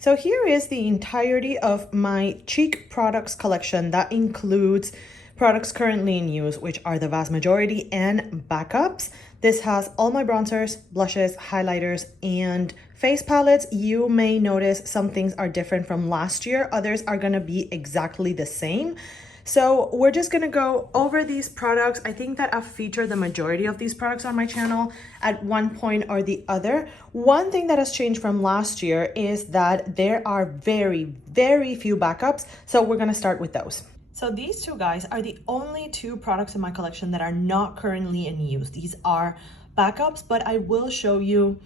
So here is the entirety of my cheek products collection. That includes products currently in use, which are the vast majority, and backups. This has all my bronzers, blushes, highlighters, and face palettes. You may notice some things are different from last year. Others are gonna be exactly the same. So we're just gonna go over these products. I think that I've featured the majority of these products on my channel at one point or the other. One thing that has changed from last year is that there are very few backups. So we're gonna start with those. So these two guys are the only two products in my collection that are not currently in use. These are backups, but I will show you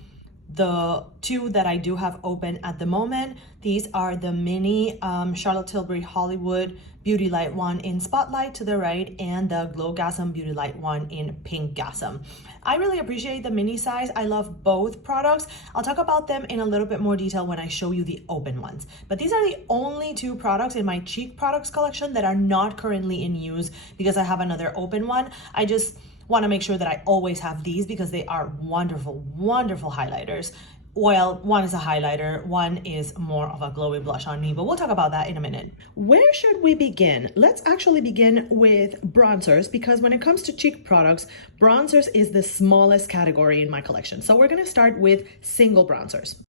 the two that I do have open at the moment. These are the mini Charlotte Tilbury Hollywood Beauty Light one in Spotlight to the right, and the Glow Gasm Beauty Light one in Pink Gasm. I really appreciate the mini size. I love both products. I'll talk about them in a little bit more detail when I show you the open ones. But these are the only two products in my cheek products collection that are not currently in use because I have another open one. I just want to make sure that I always have these because they are wonderful highlighters. Well, one is a highlighter, one is more of a glowy blush on me, but we'll talk about that in a minute. Where should we begin? Let's actually begin with bronzers, because when it comes to cheek products, bronzers is the smallest category in my collection. So we're gonna start with single bronzers.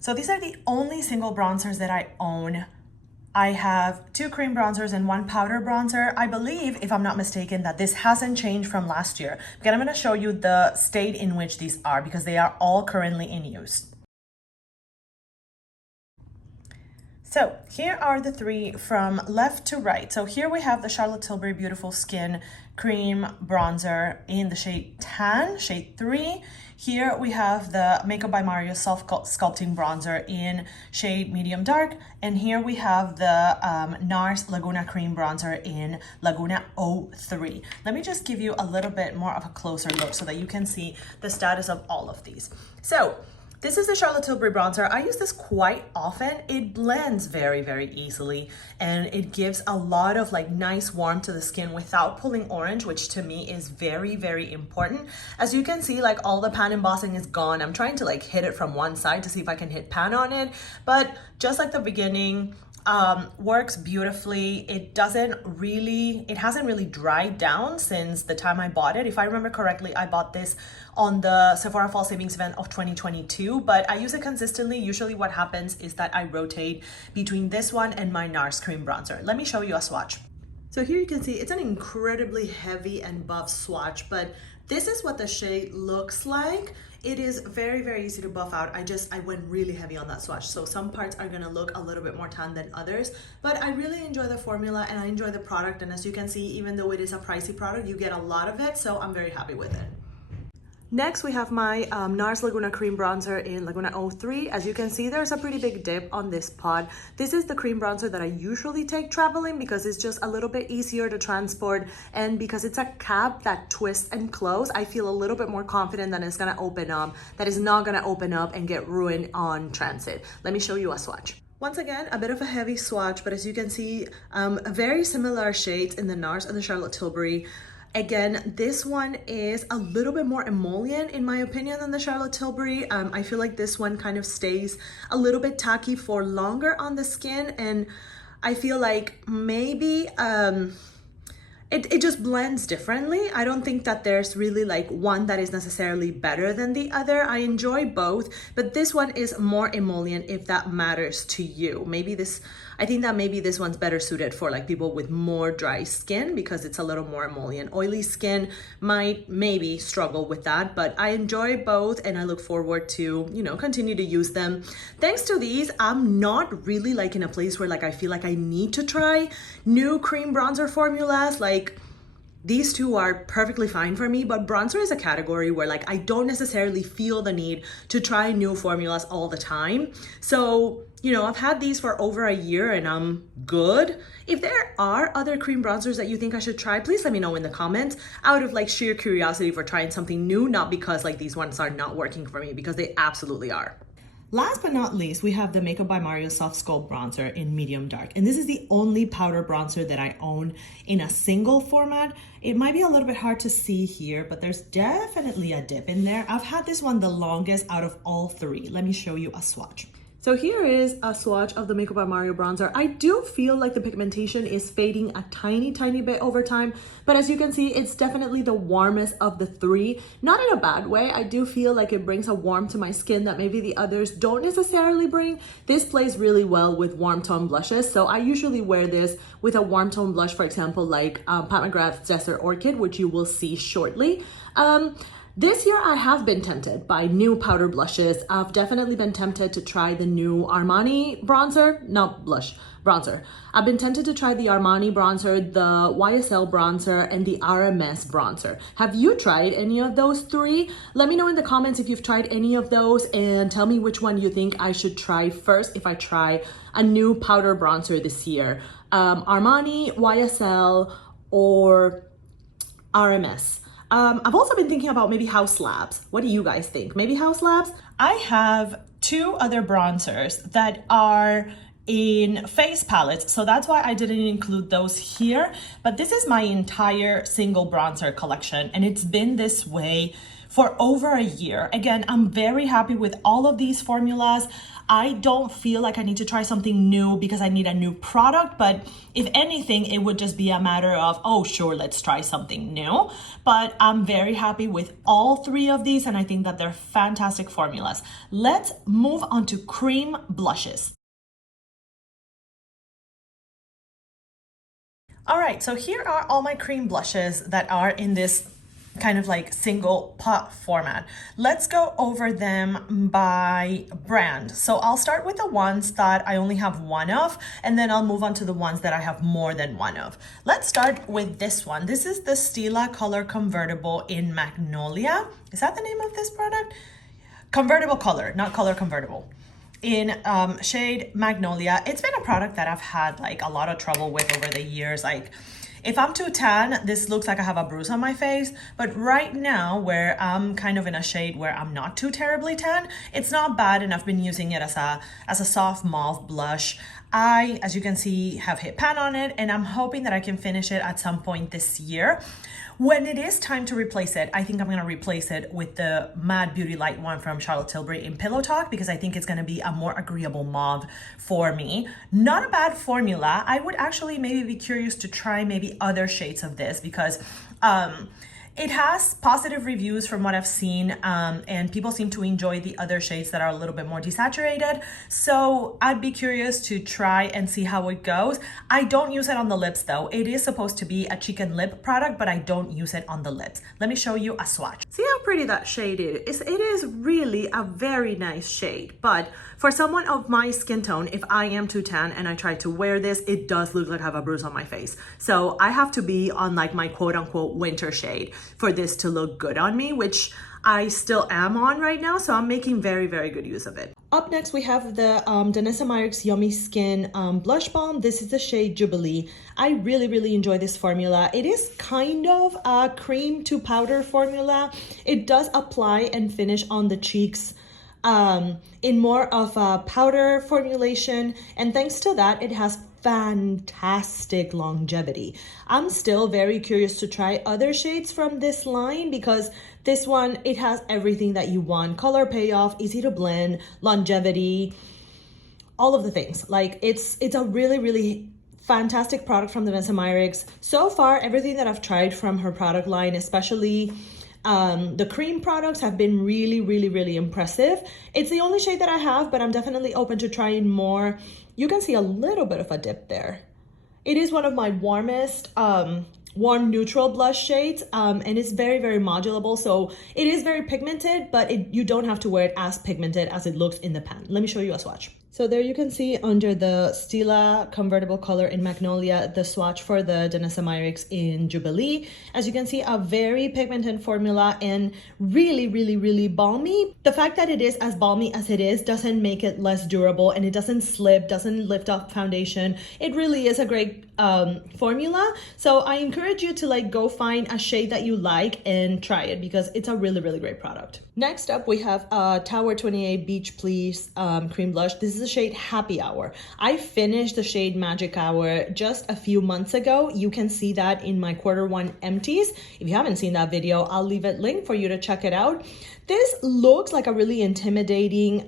So these are the only single bronzers that I own. I have two cream bronzers and one powder bronzer. I believe, if I'm not mistaken, that this hasn't changed from last year. Again, I'm gonna show you the state in which these are because they are all currently in use. So here are the three from left to right. So here we have the Charlotte Tilbury Beautiful Skin Cream Bronzer in the shade Tan, shade 3. Here we have the Makeup by Mario Soft Sculpting Bronzer in shade Medium Dark. And here we have the NARS Laguna Cream Bronzer in Laguna 03. Let me just give you a little bit more of a closer look so that you can see the status of all of these. So this is the Charlotte Tilbury bronzer. I use this quite often. It blends very easily, and it gives a lot of like nice warmth to the skin without pulling orange, which to me is very important. As you can see, like all the pan embossing is gone. I'm trying to like hit it from one side to see if I can hit pan on it, but just like the beginning, works beautifully. It hasn't really dried down since the time I bought it. If I remember correctly, I bought this on the Sephora Fall Savings event of 2022, but I use it consistently. Usually what happens is that I rotate between this one and my NARS cream bronzer. Let me show you a swatch. So here you can see it's an incredibly heavy and buff swatch, but this is what the shade looks like. It is very easy to buff out. I went really heavy on that swatch. So some parts are gonna look a little bit more tan than others, but I really enjoy the formula and I enjoy the product. And as you can see, even though it is a pricey product, you get a lot of it. So I'm very happy with it. Next, we have my NARS Laguna Cream Bronzer in Laguna 03. As you can see, there's a pretty big dip on this pod. This is the cream bronzer that I usually take traveling because it's just a little bit easier to transport, and because it's a cap that twists and closes, I feel a little bit more confident that it's gonna open up, that is not gonna open up and get ruined on transit. Let me show you a swatch. Once again, a bit of a heavy swatch, but as you can see, very similar shades in the NARS and the Charlotte Tilbury. Again, this one is a little bit more emollient in my opinion than the Charlotte Tilbury. I feel like this one kind of stays a little bit tacky for longer on the skin, and I feel like maybe it just blends differently. I don't think that there's really like one that is necessarily better than the other. I enjoy both, but this one is more emollient if that matters to you. I think that maybe this one's better suited for like people with more dry skin because it's a little more emollient. Oily skin might maybe struggle with that, but I enjoy both and I look forward to, continue to use them. Thanks to these, I'm not really like in a place where like I feel like I need to try new cream bronzer formulas. Like these two are perfectly fine for me, but bronzer is a category where like I don't necessarily feel the need to try new formulas all the time. So, I've had these for over a year and I'm good. If there are other cream bronzers that you think I should try, please let me know in the comments out of like sheer curiosity for trying something new, not because like these ones are not working for me, because they absolutely are. Last but not least, we have the Makeup by Mario Soft Sculpt Bronzer in Medium Dark. And this is the only powder bronzer that I own in a single format. It might be a little bit hard to see here, but there's definitely a dip in there. I've had this one the longest out of all three. Let me show you a swatch. So here is a swatch of the Makeup by Mario bronzer. I do feel like the pigmentation is fading a tiny bit over time, but as you can see, it's definitely the warmest of the three. Not in a bad way. I do feel like it brings a warmth to my skin that maybe the others don't necessarily bring. This plays really well with warm tone blushes. So I usually wear this with a warm tone blush, for example, like Pat McGrath's Desert Orchid, which you will see shortly. This year I have been tempted by new powder blushes. I've definitely been tempted to try the new Armani bronzer, not blush, bronzer. I've been tempted to try the Armani bronzer, the YSL bronzer, and the RMS bronzer. Have you tried any of those three? Let me know in the comments if you've tried any of those and tell me which one you think I should try first if I try a new powder bronzer this year. Armani, YSL, or RMS. I've also been thinking about maybe House Labs. What do you guys think? Maybe House Labs? I have two other bronzers that are in face palettes, so that's why I didn't include those here. But this is my entire single bronzer collection, and it's been this way for over a year. Again, I'm very happy with all of these formulas. I don't feel like I need to try something new because I need a new product, but if anything, it would just be a matter of, oh, sure, let's try something new. But I'm very happy with all three of these, and I think that they're fantastic formulas. Let's move on to cream blushes. All right, so here are all my cream blushes that are in this kind of like single pot format. Let's go over them by brand. So I'll start with the ones that I only have one of, and then I'll move on to the ones that I have more than one of. Let's start with this one. This is the Stila Color Convertible in Magnolia. Is that the name of this product? Convertible color, not color convertible. In shade Magnolia. It's been a product that I've had like a lot of trouble with over the years. Like, if I'm too tan, this looks like I have a bruise on my face. But right now, where I'm kind of in a shade where I'm not too terribly tan, it's not bad, and I've been using it as a soft mauve blush. I, as you can see, have hit pan on it, and I'm hoping that I can finish it at some point this year. When it is time to replace it, I think I'm going to replace it with the Mad Beauty Light one from Charlotte Tilbury in Pillow Talk, because I think it's going to be a more agreeable mauve for me. Not a bad formula. I would actually maybe be curious to try maybe other shades of this, because it has positive reviews from what I've seen, and people seem to enjoy the other shades that are a little bit more desaturated. So I'd be curious to try and see how it goes. I don't use it on the lips though. It is supposed to be a cheek and lip product, but I don't use it on the lips. Let me show you a swatch. See how pretty that shade is? It is really a very nice shade, but for someone of my skin tone, if I am too tan and I try to wear this, it does look like I have a bruise on my face. So I have to be on like my quote unquote winter shade for this to look good on me, which I still am on right now. So I'm making very good use of it. Up next, we have the Danessa Myricks Yummy Skin Blush Balm. This is the shade Jubilee. I really enjoy this formula. It is kind of a cream to powder formula. It does apply and finish on the cheeks in more of a powder formulation, and thanks to that, it has fantastic longevity. I'm still very curious to try other shades from this line, because this one, it has everything that you want: color payoff, easy to blend, longevity, all of the things. Like, it's a really fantastic product from the Danessa Myricks. So far, everything that I've tried from her product line, especially the cream products, have been really impressive. It's the only shade that I have, but I'm definitely open to trying more. You can see a little bit of a dip there. It is one of my warmest warm neutral blush shades, and it's very modulable, so it is very pigmented, but you don't have to wear it as pigmented as it looks in the pan. Let me show you a swatch. So there you can see under the Stila Convertible Color in Magnolia, the swatch for the Danessa Myricks in Jubilee. As you can see, a very pigmented formula and really balmy. The fact that it is as balmy as it is doesn't make it less durable, and it doesn't slip, doesn't lift up foundation. It really is a great formula. So I encourage you to like go find a shade that you like and try it, because it's a really great product. Next up, we have Tower 28 Beach Please cream blush. This is the shade Happy Hour. I finished the shade Magic Hour just a few months ago. You can see that in my Q1 empties. If you haven't seen that video, I'll leave it linked for you to check it out. This looks like a really intimidating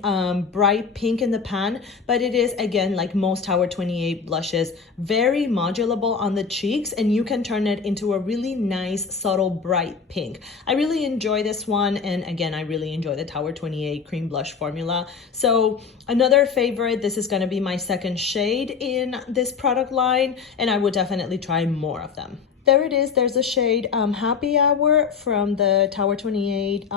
bright pink in the pan, but it is, again, like most Tower 28 blushes, very modulable on the cheeks, and you can turn it into a really nice, subtle, bright pink. I really enjoy this one, and again, I really enjoy the Tower 28 cream blush formula. So another favorite, this is going to be my second shade in this product line, and I would definitely try more of them. There it is. There's a shade Happy Hour from the Tower 28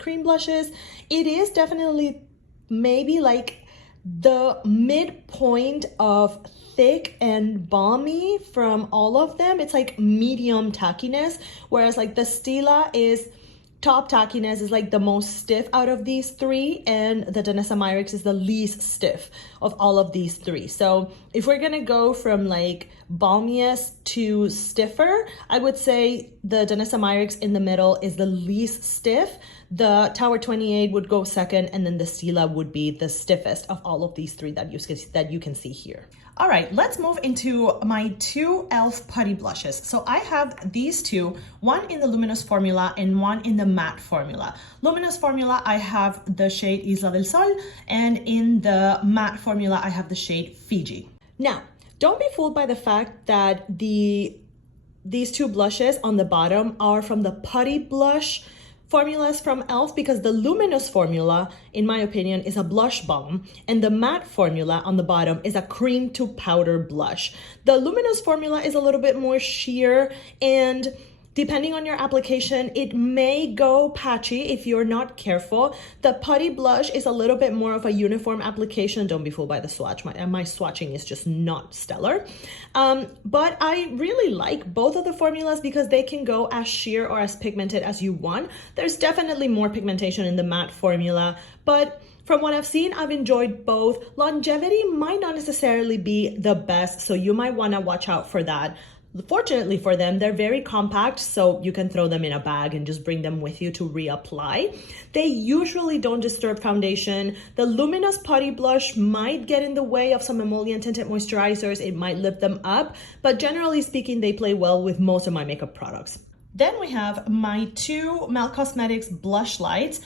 cream blushes. It is definitely maybe like the midpoint of thick and balmy from all of them. It's like medium tackiness, whereas like the Stila is top tackiness, is like the most stiff out of these three, and the Danessa Myricks is the least stiff of all of these three. So if we're gonna go from like balmiest to stiffer, I would say the Danessa Myricks in the middle is the least stiff. The Tower 28 would go second, and then the Stila would be the stiffest of all of these three that you can see here. All right, let's move into my two e.l.f. putty blushes. So I have these two, one in the luminous formula and one in the matte formula. Luminous formula, I have the shade Isla del Sol, and in the matte formula, I have the shade Fiji. Now, don't be fooled by the fact that these two blushes on the bottom are from the putty blush formulas from e.l.f. because the luminous formula, in my opinion, is a blush balm, and the matte formula on the bottom is a cream to powder blush. The luminous formula is a little bit more sheer, and depending on your application, it may go patchy if you're not careful. The putty blush is a little bit more of a uniform application. Don't be fooled by the swatch. My swatching is just not stellar. But I really like both of the formulas because they can go as sheer or as pigmented as you want. There's definitely more pigmentation in the matte formula, but from what I've seen, I've enjoyed both. Longevity might not necessarily be the best, so you might want to watch out for that. Fortunately for them, they're very compact, so you can throw them in a bag and just bring them with you to reapply. They usually don't disturb foundation. The luminous putty blush might get in the way of some emollient tinted moisturizers. It might lift them up, but generally speaking, they play well with most of my makeup products. Then we have my two Melt Cosmetics blush lights.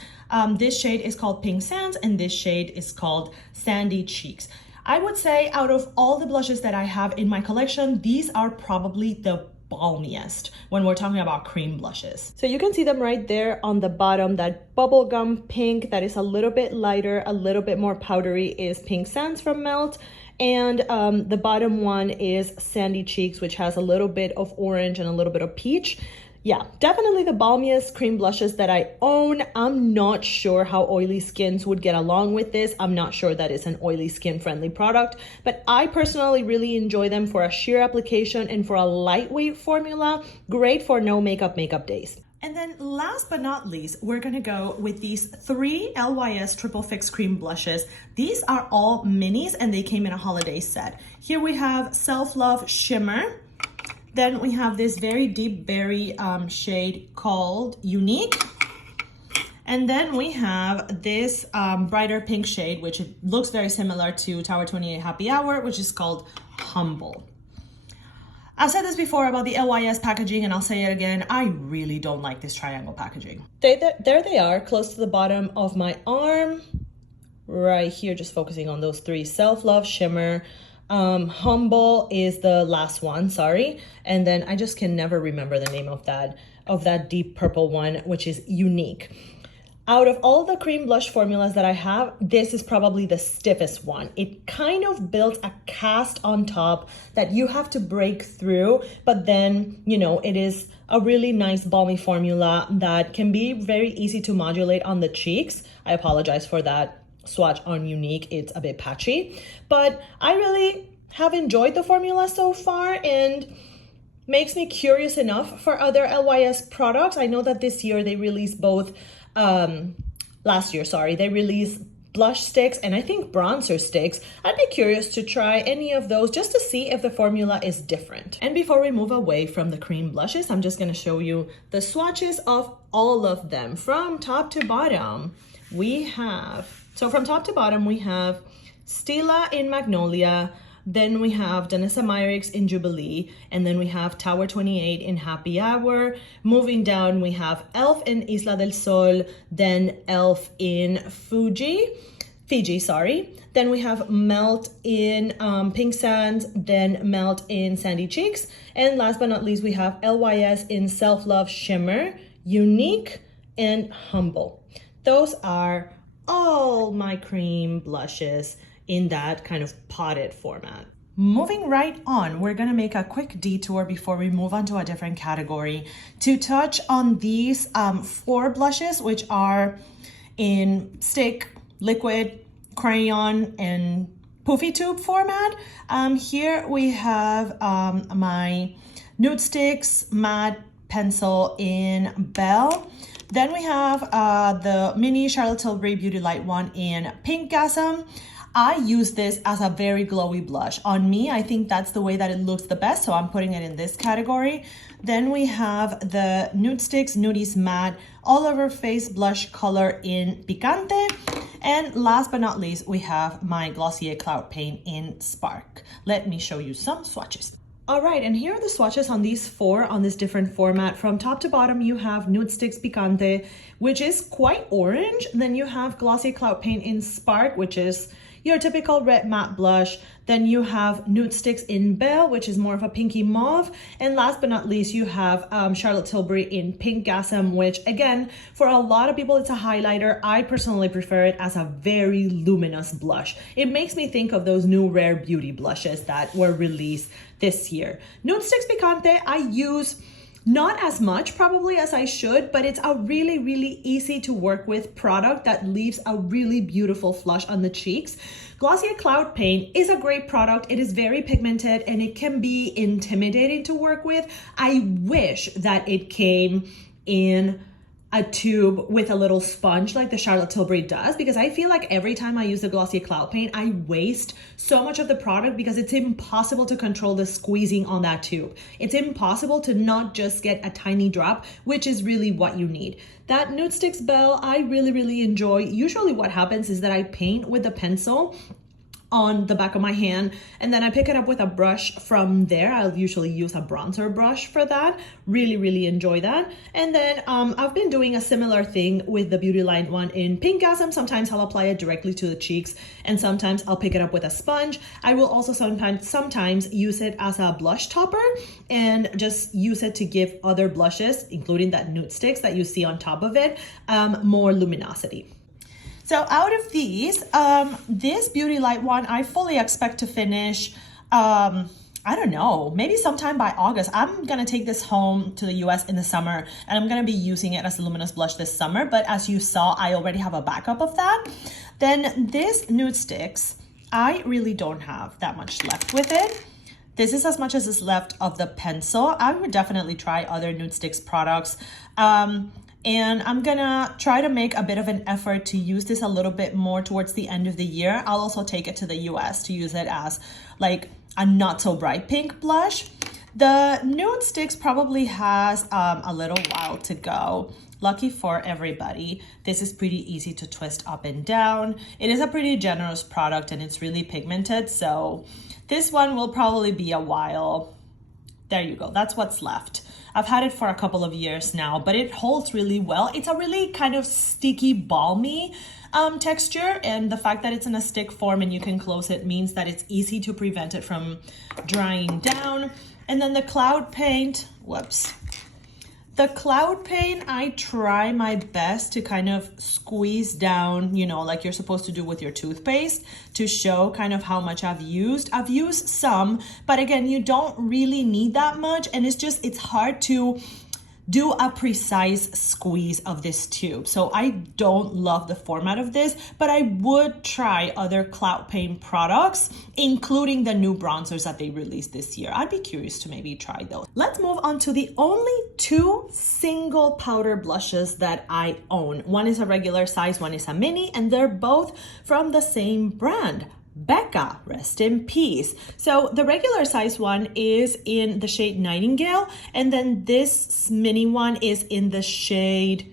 This shade is called Pink Sands, and this shade is called Sandy Cheeks. I would say out of all the blushes that I have in my collection, these are probably the balmiest when we're talking about cream blushes. So you can see them right there on the bottom. That bubblegum pink that is a little bit lighter, a little bit more powdery is Pink Sands from Melt. And the bottom one is Sandy Cheeks, which has a little bit of orange and a little bit of peach. Yeah, definitely the balmiest cream blushes that I own. I'm not sure how oily skins would get along with this. I'm not sure that it's an oily skin friendly product, but I personally really enjoy them for a sheer application and for a lightweight formula. Great for no makeup days. And then last but not least, we're gonna go with these three LYS Triple Fix Cream Blushes. These are all minis and they came in a holiday set. Here we have Self Love Shimmer. Then we have this very deep berry shade called Unique. And then we have this brighter pink shade, which looks very similar to Tower 28 Happy Hour, which is called Humble. I've said this before about the LYS packaging, and I'll say it again. I really don't like this triangle packaging. There they are, close to the bottom of my arm. Right here, just focusing on those three. Self Love Shimmer. Humble is the last one, sorry. And then I just can never remember the name of that deep purple one, which is Unique. Out of all the cream blush formulas that I have, this is probably the stiffest one. It kind of built a cast on top that you have to break through, but then, you know, it is a really nice balmy formula that can be very easy to modulate on the cheeks. I apologize for that swatch on Unique, it's a bit patchy, but I really have enjoyed the formula so far and makes me curious enough for other LYS products. I know that this year they released both, last year, sorry, they released blush sticks and I think bronzer sticks. I'd be curious to try any of those just to see if the formula is different. And before we move away from the cream blushes, I'm just gonna show you the swatches of all of them from top to bottom. So from top to bottom, we have Stila in Magnolia, Then we have Danessa Myricks in Jubilee, and then we have Tower 28 in Happy Hour. Moving down, we have Elf in Isla del Sol, then Elf in Fiji, sorry. Then we have Melt in Pink Sands, then Melt in Sandy Cheeks. And last but not least, we have LYS in Self Love Shimmer, Unique, and Humble. Those are all my cream blushes in that kind of potted format. Moving right on, we're gonna make a quick detour before we move on to a different category to touch on these 4 blushes, which are in stick, liquid, crayon, and poofy tube format. Here we have my Nude Sticks matte pencil in Belle. Then we have the mini Charlotte Tilbury Beauty Light one in Pink Gasm. I use this as a very glowy blush. On me, I think that's the way that it looks the best, so I'm putting it in this category. Then we have the Nude Sticks Nudies Matte All Over Face Blush Color in Picante. And last but not least, we have my Glossier Cloud Paint in Spark. Let me show you some swatches. All right, and here are the swatches on these 4 on this different format. From top to bottom, you have Nude Sticks Picante, which is quite orange. Then you have Glossier Cloud Paint in Spark, which is your typical red matte blush. Then you have Nude Sticks in Belle, which is more of a pinky mauve. And last but not least, you have Charlotte Tilbury in Pink Gasm, which again, for a lot of people, it's a highlighter. I personally prefer it as a very luminous blush. It makes me think of those new Rare Beauty blushes that were released this year. Nude Sticks Picante, I use not as much probably as I should, but it's a really, really easy to work with product that leaves a really beautiful flush on the cheeks. Glossier Cloud Paint is a great product. It is very pigmented and it can be intimidating to work with. I wish that it came in a tube with a little sponge like the Charlotte Tilbury does, because I feel like every time I use the Glossier Cloud Paint, I waste so much of the product because it's impossible to control the squeezing on that tube. It's impossible to not just get a tiny drop, which is really what you need. That Nude Sticks Belle, I really, really enjoy. Usually what happens is that I paint with the pencil on the back of my hand and then I pick it up with a brush from there. I'll usually use a bronzer brush for that. Really, really enjoy that. And then I've been doing a similar thing with the Beauty Line one in Pink Gasm. Sometimes I'll apply it directly to the cheeks and sometimes I'll pick it up with a sponge. I will also sometimes use it as a blush topper and just use it to give other blushes, including that Nude Sticks that you see on top of it, more luminosity. So out of these, this Beauty Light one, I fully expect to finish, I don't know, maybe sometime by August. I'm gonna take this home to the US in the summer and I'm gonna be using it as a luminous blush this summer. But as you saw, I already have a backup of that. Then this Nude Sticks, I really don't have that much left with it. This is as much as is left of the pencil. I would definitely try other Nude Sticks products. And I'm gonna try to make a bit of an effort to use this a little bit more towards the end of the year. I'll also take it to the US to use it as like a not so bright pink blush. The Nude Sticks probably has a little while to go. Lucky for everybody, this is pretty easy to twist up and down. It is a pretty generous product and it's really pigmented, so this one will probably be a while. There you go, that's what's left. I've had it for a couple of years now, but it holds really well. It's a really kind of sticky, balmy texture, and the fact that it's in a stick form and you can close it means that it's easy to prevent it from drying down. And then the Cloud Paint, whoops. The Cloud Paint, I try my best to kind of squeeze down, you know, like you're supposed to do with your toothpaste to show kind of how much I've used. I've used some, but again, you don't really need that much. And it's hard to do a precise squeeze of this tube. So I don't love the format of this, but I would try other Cloud Paint products, including the new bronzers that they released this year. I'd be curious to maybe try those. Let's move on to the only 2 single powder blushes that I own. One is a regular size, one is a mini, and they're both from the same brand. Becca, rest in peace. So the regular size one is in the shade Nightingale, and then this mini one is in the shade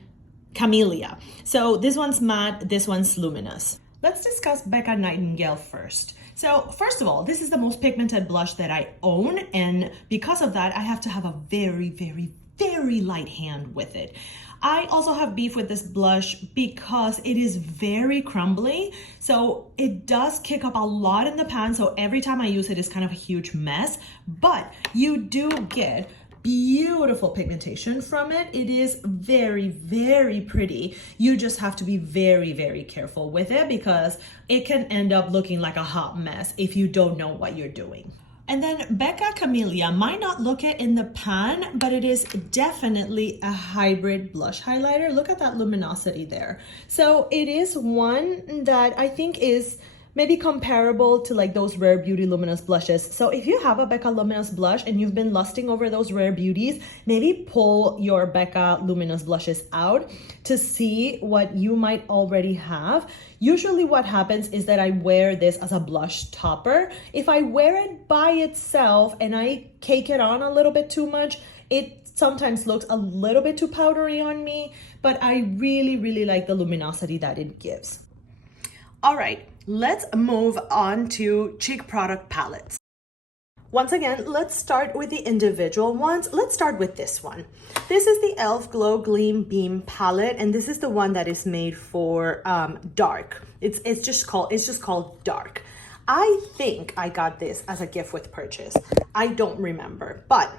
Camellia. So this one's matte, this one's luminous. Let's discuss Becca Nightingale first. So first of all, this is the most pigmented blush that I own, and because of that, I have to have a very, very, very light hand with it. I also have beef with this blush because it is very crumbly, so it does kick up a lot in the pan, so every time I use it, it's kind of a huge mess, but you do get beautiful pigmentation from it. It is very, very pretty. You just have to be very, very careful with it because it can end up looking like a hot mess if you don't know what you're doing. And then Becca Camellia might not look it in the pan, but it is definitely a hybrid blush highlighter. Look at that luminosity there. So it is one that I think is maybe comparable to like those Rare Beauty Luminous blushes. So if you have a Becca Luminous blush and you've been lusting over those Rare Beauties, maybe pull your Becca Luminous blushes out to see what you might already have. Usually what happens is that I wear this as a blush topper. If I wear it by itself and I cake it on a little bit too much, it sometimes looks a little bit too powdery on me, but I really, really like the luminosity that it gives. All right, let's move on to cheek product palettes. Once again, let's start with the individual ones. Let's start with this one. This is the e.l.f. Glow Gleam Beam palette, and this is the one that is made for dark. It's just called dark. I think I got this as a gift with purchase. I don't remember, but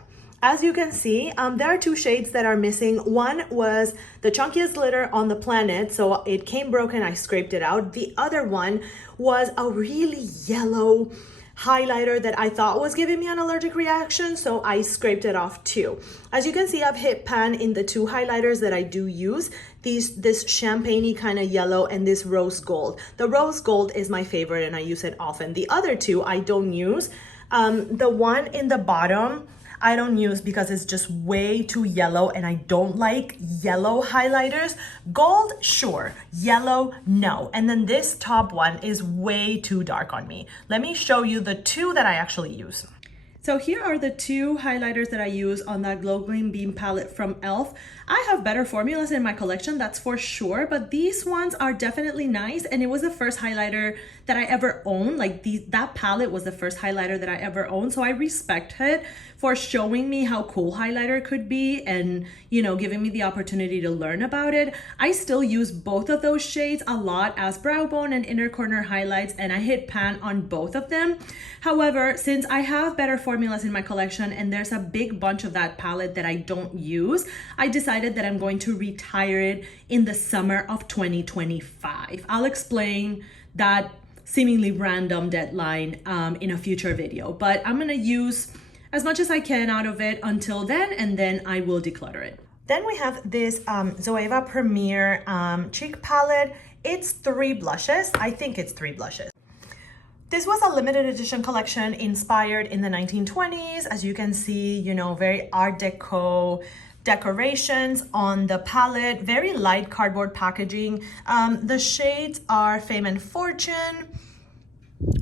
as you can see, there are two shades that are missing. One was the chunkiest glitter on the planet, so it came broken, I scraped it out. The other one was a really yellow highlighter that I thought was giving me an allergic reaction, so I scraped it off too. As you can see, I've hit pan in the two highlighters that I do use, this champagne-y kind of yellow and this rose gold. The rose gold is my favorite and I use it often. The other two I don't use. The one in the bottom, I don't use because it's just way too yellow and I don't like yellow highlighters. Gold, sure. Yellow, no. And then this top one is way too dark on me. Let me show you the two that I actually use. So here are the two highlighters that I use on that Glow Gleam Beam palette from e.l.f. I have better formulas in my collection, that's for sure, but these ones are definitely nice, and it was the first highlighter that I ever owned. Like that palette was the first highlighter that I ever owned, so I respect it for showing me how cool highlighter could be and, you know, giving me the opportunity to learn about it. I still use both of those shades a lot as brow bone and inner corner highlights, and I hit pan on both of them. However, since I have better formulas in my collection and there's a big bunch of that palette that I don't use, I decided that I'm going to retire it in the summer of 2025. I'll explain that seemingly random deadline in a future video, but I'm gonna use as much as I can out of it until then, and then I will declutter it. Then we have this Zoeva Premier cheek palette. It's 3 blushes. I think it's 3 blushes. This was a limited edition collection inspired in the 1920s. As you can see, you know, very Art Deco decorations on the palette, very light cardboard packaging. The shades are Fame and Fortune.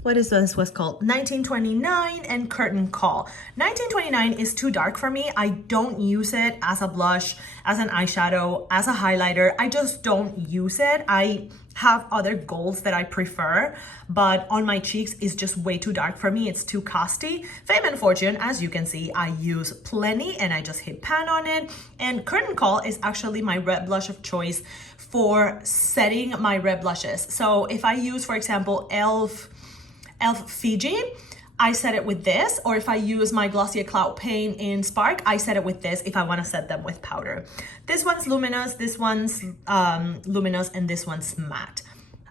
What is this was called? 1929 and Curtain Call. 1929 is too dark for me. I don't use it as a blush, as an eyeshadow, as a highlighter. I just don't use it. I have other golds that I prefer, but on my cheeks is just way too dark for me. It's too costy. Fame and Fortune, as you can see, I use plenty and I just hit pan on it. And Curtain Call is actually my red blush of choice for setting my red blushes. So if I use, for example, e.l.f. Fiji, I set it with this, or if I use my Glossier Cloud Paint in Spark, I set it with this if I want to set them with powder. This one's luminous, this one's luminous, and this one's matte.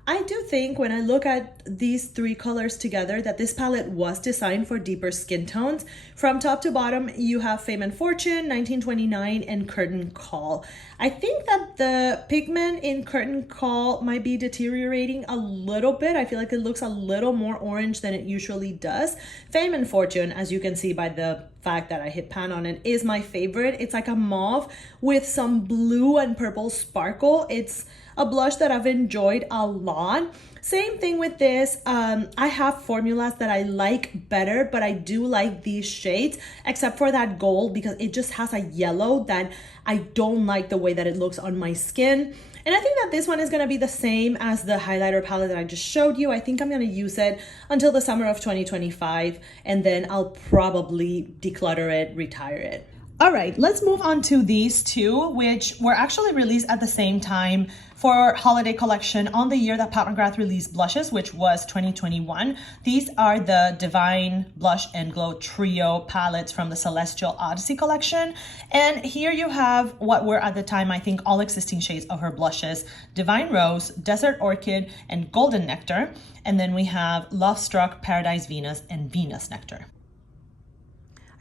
I do think when I look at these 3 colors together that this palette was designed for deeper skin tones. From top to bottom, you have Fame and Fortune, 1929, and Curtain Call. I think that the pigment in Curtain Call might be deteriorating a little bit. I feel like it looks a little more orange than it usually does. Fame and Fortune, as you can see by the fact that I hit pan on it, is my favorite. It's like a mauve with some blue and purple sparkle. It's a blush that I've enjoyed a lot. Same thing with this. I have formulas that I like better, but I do like these shades, except for that gold, because it just has a yellow that I don't like the way that it looks on my skin. And I think that this one is gonna be the same as the highlighter palette that I just showed you. I think I'm gonna use it until the summer of 2025, and then I'll probably declutter it, retire it. All right, let's move on to these two, which were actually released at the same time for holiday collection on the year that Pat McGrath released blushes, which was 2021. These are the Divine Blush and Glow Trio palettes from the Celestial Odyssey collection. And here you have what were at the time, I think, all existing shades of her blushes: Divine Rose, Desert Orchid, and Golden Nectar. And then we have Love Struck, Paradise Venus, and Venus Nectar.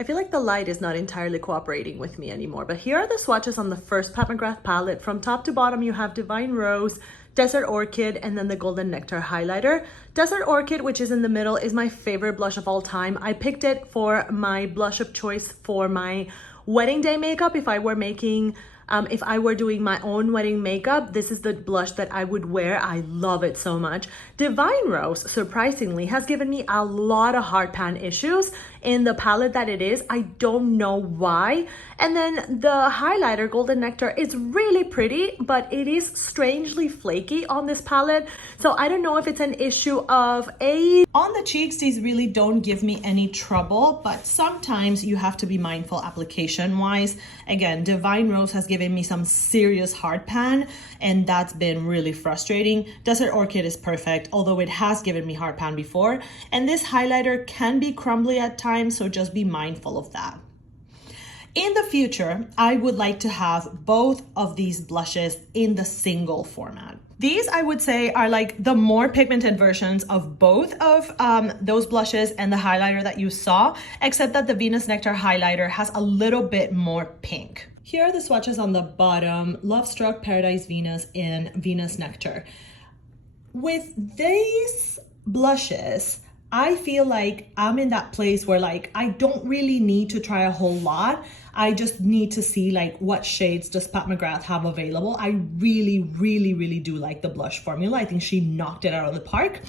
I feel like the light is not entirely cooperating with me anymore, but here are the swatches on the first Pat McGrath palette. From top to bottom, you have Divine Rose, Desert Orchid, and then the Golden Nectar highlighter. Desert Orchid, which is in the middle, is my favorite blush of all time. I picked it for my blush of choice for my wedding day makeup. If I were doing my own wedding makeup, this is the blush that I would wear. I love it so much. Divine Rose, surprisingly, has given me a lot of hard pan issues in the palette that it is. I don't know why. And then the highlighter, Golden Nectar, is really pretty, but it is strangely flaky on this palette. So I don't know if it's an issue of age. On the cheeks, these really don't give me any trouble, but sometimes you have to be mindful application-wise. Again, Divine Rose has given me some serious hard pan, and that's been really frustrating. Desert Orchid is perfect, although it has given me hard pan before. And this highlighter can be crumbly at times, so just be mindful of that. In the future, I would like to have both of these blushes in the single format. These, I would say, are like the more pigmented versions of both of those blushes and the highlighter that you saw, except that the Venus Nectar highlighter has a little bit more pink. Here are the swatches on the bottom: Love Struck, Paradise Venus, and Venus Nectar. With these blushes, I feel like I'm in that place where like I don't really need to try a whole lot. I just need to see like what shades does Pat McGrath have available. I really do like the blush formula. I think she knocked it out of the park.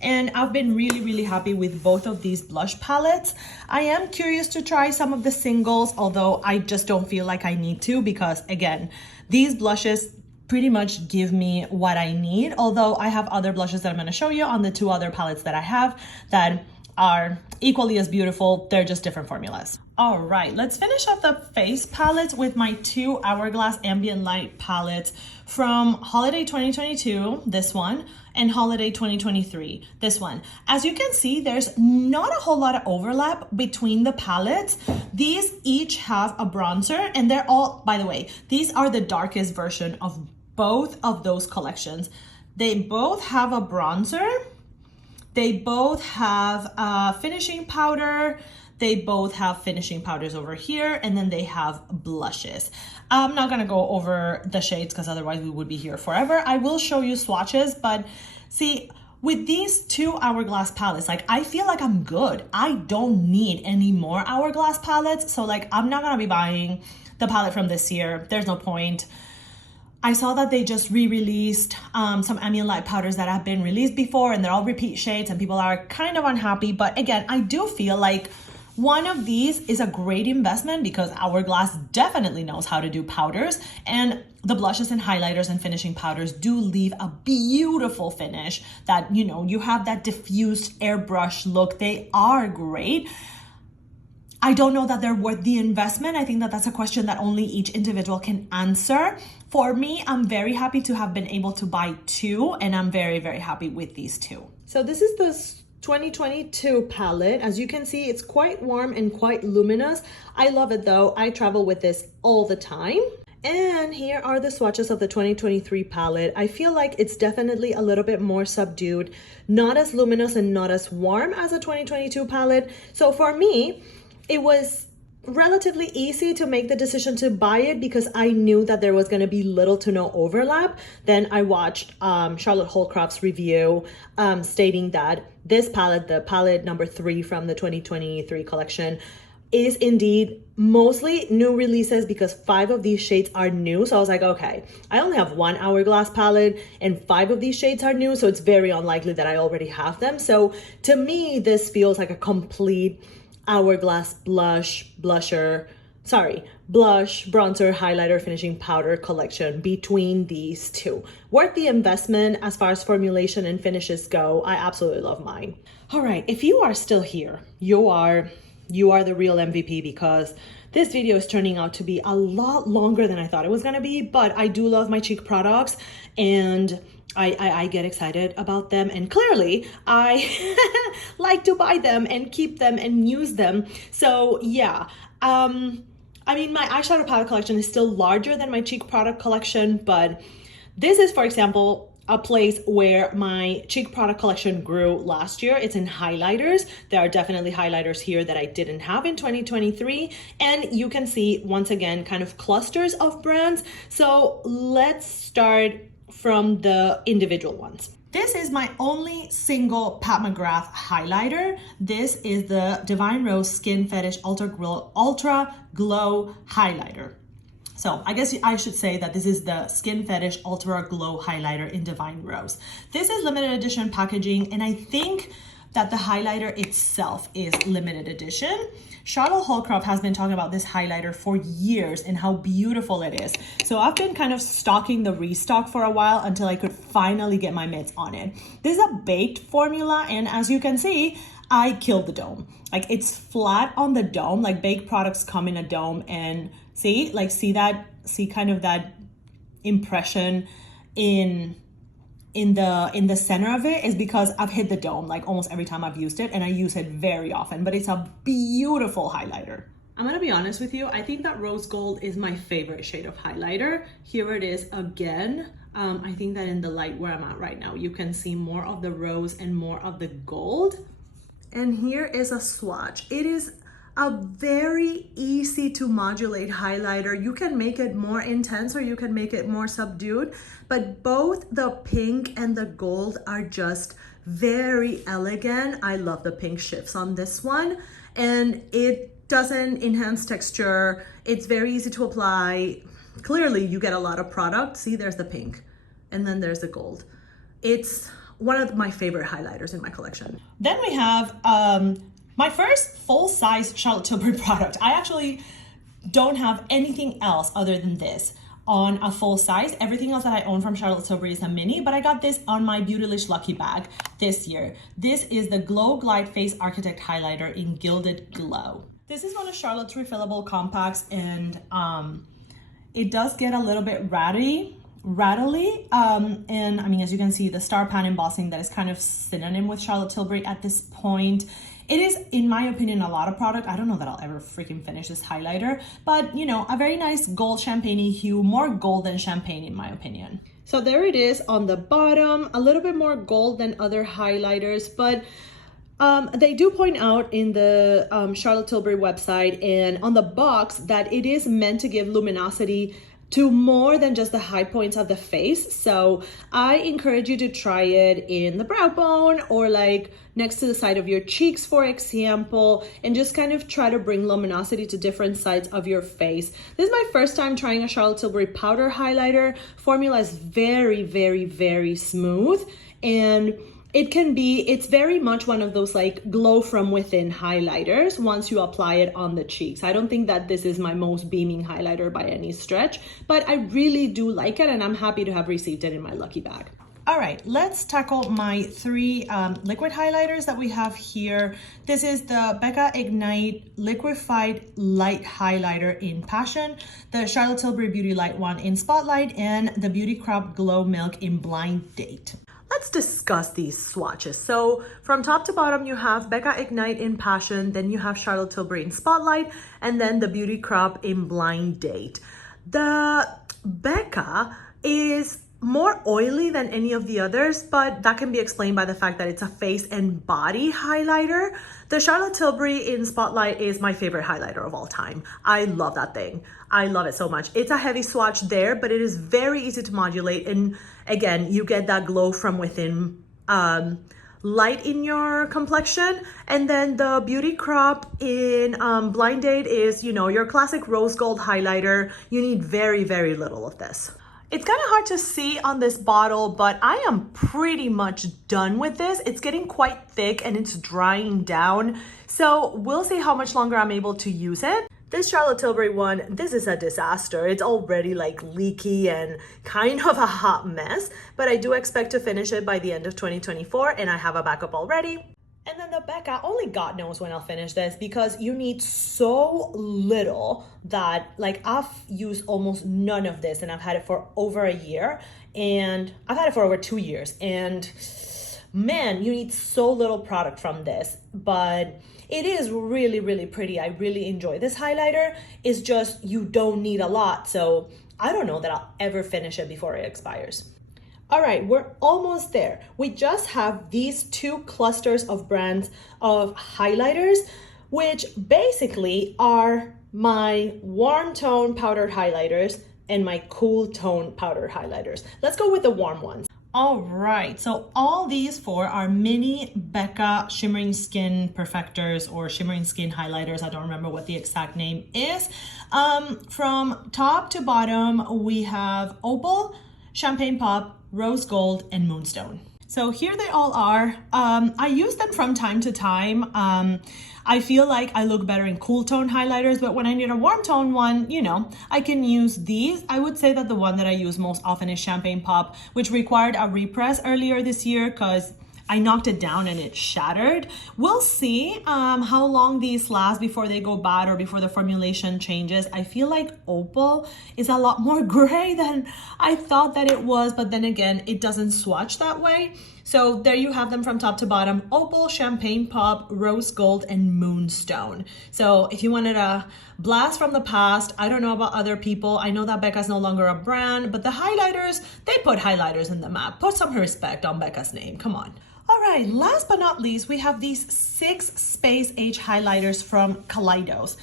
And I've been really happy with both of these blush palettes. I am curious to try some of the singles, although I just don't feel like I need to, because again, these blushes pretty much give me what I need, although I have other blushes that I'm going to show you on the two other palettes that I have that are equally as beautiful. They're just different formulas. All right, let's finish up the face palettes with my two Hourglass Ambient Light palettes from Holiday 2022, this one, and Holiday 2023, this one. As you can see, there's not a whole lot of overlap between the palettes. These each have a bronzer, and they're all, by the way, these are the darkest version of both of those collections. They both have a bronzer. They both have a finishing powder. They both have finishing powders over here, and then they have blushes. I'm not gonna go over the shades because otherwise we would be here forever. I will show you swatches, but see, with these two Hourglass palettes, like I feel like I'm good. I don't need any more Hourglass palettes. So like I'm not gonna be buying the palette from this year. There's no point. I saw that they just re-released some ambient light powders that have been released before, and they're all repeat shades and people are kind of unhappy. But again, I do feel like one of these is a great investment because Hourglass definitely knows how to do powders, and the blushes and highlighters and finishing powders do leave a beautiful finish that, you know, you have that diffused airbrush look. They are great. I don't know that they're worth the investment. I think that that's a question that only each individual can answer. For me, I'm very happy to have been able to buy two, and I'm very happy with these two. So this is the 2022 palette. As you can see, it's quite warm and quite luminous. I love it though. I travel with this all the time. And here are the swatches of the 2023 palette. I feel like it's definitely a little bit more subdued, not as luminous and not as warm as a 2022 palette. So for me, it was relatively easy to make the decision to buy it because I knew that there was going to be little to no overlap. Then I watched Charlotte Holcroft's review stating that this palette, the palette number 3 from the 2023 collection, is indeed mostly new releases because 5 of these shades are new. So I was like, okay, I only have one Hourglass palette and 5 of these shades are new. So it's very unlikely that I already have them. So to me, this feels like a complete Hourglass blush, bronzer, highlighter, finishing powder collection between these two. Worth the investment as far as formulation and finishes go. I absolutely love mine. All right, if you are still here, you are the real MVP because this video is turning out to be a lot longer than I thought it was gonna be, but I do love my cheek products and I get excited about them, and clearly I like to buy them and keep them and use them. So yeah, I mean, my eyeshadow palette collection is still larger than my cheek product collection, but this is, for example, a place where my cheek product collection grew last year. It's in highlighters. There are definitely highlighters here that I didn't have in 2023. And you can see, once again, kind of clusters of brands. So let's start from the individual ones. This is my only single Pat McGrath highlighter. This is the Divine Rose Skin Fetish Ultra Glow Highlighter. So I guess I should say that this is the Skin Fetish Ultra Glow Highlighter in Divine Rose. This is limited edition packaging, and I think that the highlighter itself is limited edition. Charlotte Holcroft has been talking about this highlighter for years and how beautiful it is. So I've been kind of stocking the restock for a while until I could finally get my mitts on it. This is a baked formula, and as you can see, I killed the dome. Like, it's flat on the dome. Like, baked products come in a dome, and see kind of that impression in the center of it is because I've hit the dome like almost every time I've used it, and I use it very often, but it's a beautiful highlighter. I'm gonna be honest with you, I think that rose gold is my favorite shade of highlighter. Here it is again. I think that in the light where I'm at right now, you can see more of the rose and more of the gold. And here is a swatch. It is a very easy to modulate highlighter. You can make it more intense or you can make it more subdued, but both the pink and the gold are just very elegant. I love the pink shifts on this one, and it doesn't enhance texture. It's very easy to apply. Clearly you get a lot of product. See, there's the pink and then there's the gold. It's one of my favorite highlighters in my collection. Then we have my first full-size Charlotte Tilbury product. I actually don't have anything else other than this on a full size. Everything else that I own from Charlotte Tilbury is a mini, but I got this on my Beautylish Lucky Bag this year. This is the Glow Glide Face Architect Highlighter in Gilded Glow. This is one of Charlotte's refillable compacts, and it does get a little bit rattly. And I mean, as you can see, the star pan embossing that is kind of synonym with Charlotte Tilbury at this point. It is, in my opinion, a lot of product. I don't know that I'll ever freaking finish this highlighter, but you know, a very nice gold champagne-y hue, more gold than champagne in my opinion. So there it is on the bottom, a little bit more gold than other highlighters, but they do point out in the Charlotte Tilbury website and on the box that it is meant to give luminosity to more than just the high points of the face. So I encourage you to try it in the brow bone or like next to the side of your cheeks, for example, and just kind of try to bring luminosity to different sides of your face. This is my first time trying a Charlotte Tilbury powder highlighter. Formula is very, very, very smooth, and it's very much one of those like glow from within highlighters once you apply it on the cheeks. I don't think that this is my most beaming highlighter by any stretch, but I really do like it, and I'm happy to have received it in my lucky bag. All right, let's tackle my 3 liquid highlighters that we have here. This is the Becca Ignite Liquefied Light Highlighter in Passion, the Charlotte Tilbury Beauty Light one in Spotlight, and the Beauty Crop Glow Milk in Blind Date. Let's discuss these swatches. So from top to bottom, you have Becca Ignite in Passion, then you have Charlotte Tilbury in Spotlight, and then the Beauty Crop in Blind Date. The Becca is more oily than any of the others, but that can be explained by the fact that it's a face and body highlighter. The Charlotte Tilbury in Spotlight is my favorite highlighter of all time. I love that thing. I love it so much. It's a heavy swatch there, but it is very easy to modulate. And again, you get that glow from within light in your complexion. And then the Beauty Crop in Blind Date is, you know, your classic rose gold highlighter. You need very, very little of this. It's kind of hard to see on this bottle, but I am pretty much done with this. It's getting quite thick and it's drying down. So we'll see how much longer I'm able to use it. This Charlotte Tilbury one, this is a disaster. It's already like leaky and kind of a hot mess, but I do expect to finish it by the end of 2024 and I have a backup already. And then the Becca, only God knows when I'll finish this because you need so little that like I've used almost none of this and I've had it for over a year and I've had it for over 2 years and man, you need so little product from this, but it is really, really pretty. I really enjoy this highlighter. It's just you don't need a lot. So I don't know that I'll ever finish it before it expires. All right, we're almost there. We just have these 2 clusters of brands of highlighters, which basically are my warm tone powdered highlighters and my cool tone powdered highlighters. Let's go with the warm ones. All right, so all these 4 are mini Becca Shimmering Skin Perfectors or Shimmering Skin Highlighters. I don't remember what the exact name is. From top to bottom, we have Opal, Champagne Pop, Rose Gold, and Moonstone. So here they all are. I use them from time to time. I feel like I look better in cool tone highlighters, but when I need a warm tone one, you know, I can use these. I would say that the one that I use most often is Champagne Pop, which required a repress earlier this year because I knocked it down and it shattered. We'll see how long these last before they go bad or before the formulation changes. I feel like Opal is a lot more gray than I thought that it was, but then again, it doesn't swatch that way. So there you have them from top to bottom: Opal, Champagne Pop, Rose Gold, and Moonstone. So if you wanted a blast from the past, I don't know about other people. I know that Becca's no longer a brand, but the highlighters, they put highlighters in the map. Put some respect on Becca's name, come on. All right, last but not least, we have these 6 Space Age highlighters from Kaleidos.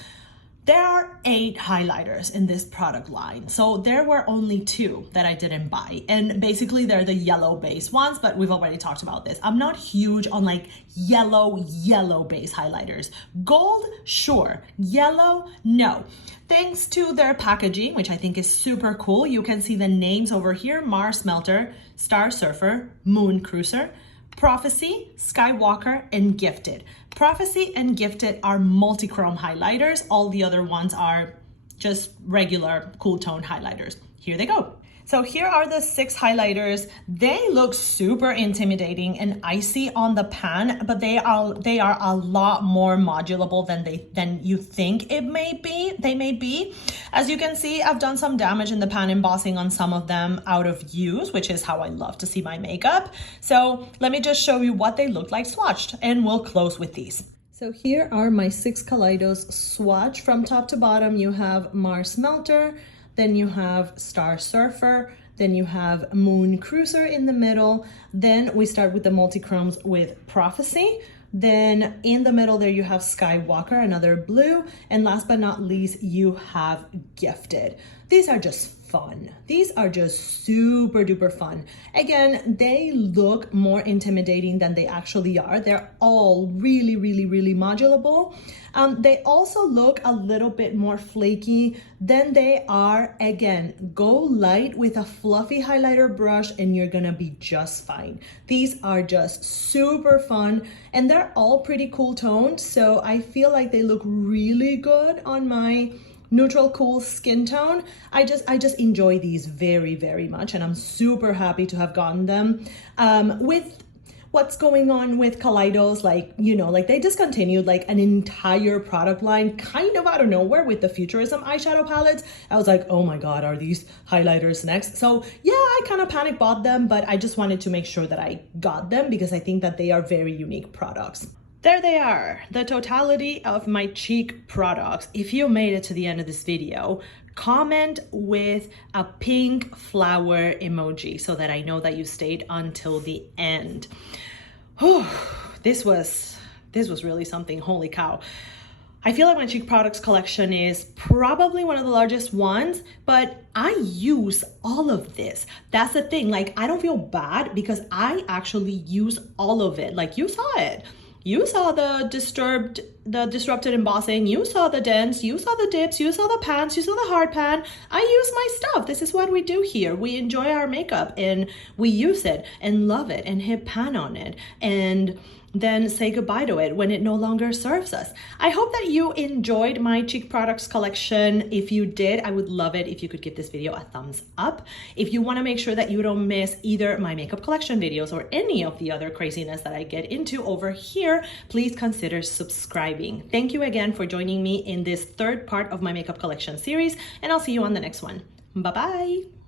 There are 8 highlighters in this product line. So there were only 2 that I didn't buy. And basically they're the yellow base ones, but we've already talked about this. I'm not huge on like yellow base highlighters. Gold, sure. Yellow, no. Thanks to their packaging, which I think is super cool, you can see the names over here: Mars Melter, Star Surfer, Moon Cruiser, Prophecy, Skywalker, and Gifted. Prophecy and Gifted are multi-chrome highlighters. All the other ones are just regular cool tone highlighters. Here they go. So here are the 6 highlighters. They look super intimidating and icy on the pan, but they are a lot more modulable than you think they may be. As you can see, I've done some damage in the pan embossing on some of them out of use, which is how I love to see my makeup. So let me just show you what they look like swatched, and we'll close with these. So here are my 6 Kaleidos swatch. From top to bottom, you have Mars Melter, then you have Star Surfer, then you have Moon Cruiser in the middle. Then we start with the multi-chromes with Prophecy. Then in the middle there you have Skywalker, another blue. And last but not least, you have Gifted. These are just fun. These are just super duper fun. Again, they look more intimidating than they actually are. They're all really, really, really modulable. They also look a little bit more flaky than they are. Again, go light with a fluffy highlighter brush and you're gonna be just fine. These are just super fun and they're all pretty cool toned. So I feel like they look really good on my neutral cool skin tone. I just enjoy these very, very much, and I'm super happy to have gotten them. With what's going on with Kaleidos, like, you know, like they discontinued like an entire product line kind of out of nowhere with the Futurism eyeshadow palettes. I was like, oh my God, are these highlighters next? So yeah, I kind of panic bought them, but I just wanted to make sure that I got them because I think that they are very unique products. There they are, the totality of my cheek products. If you made it to the end of this video, comment with a pink flower emoji so that I know that you stayed until the end. Whew, this was really something, holy cow. I feel like my cheek products collection is probably one of the largest ones, but I use all of this. That's the thing. Like, I don't feel bad because I actually use all of it. Like, you saw it. You saw the disrupted embossing, you saw the dents, you saw the dips, you saw the pans, you saw the hard pan. I use my stuff. This is what we do here. We enjoy our makeup and we use it and love it and hit pan on it and then say goodbye to it when it no longer serves us. I hope that you enjoyed my cheek products collection. If you did, I would love it if you could give this video a thumbs up. If you want to make sure that you don't miss either my makeup collection videos or any of the other craziness that I get into over here, please consider subscribing. Thank you again for joining me in this third part of my makeup collection series, and I'll see you on the next one. Bye-bye.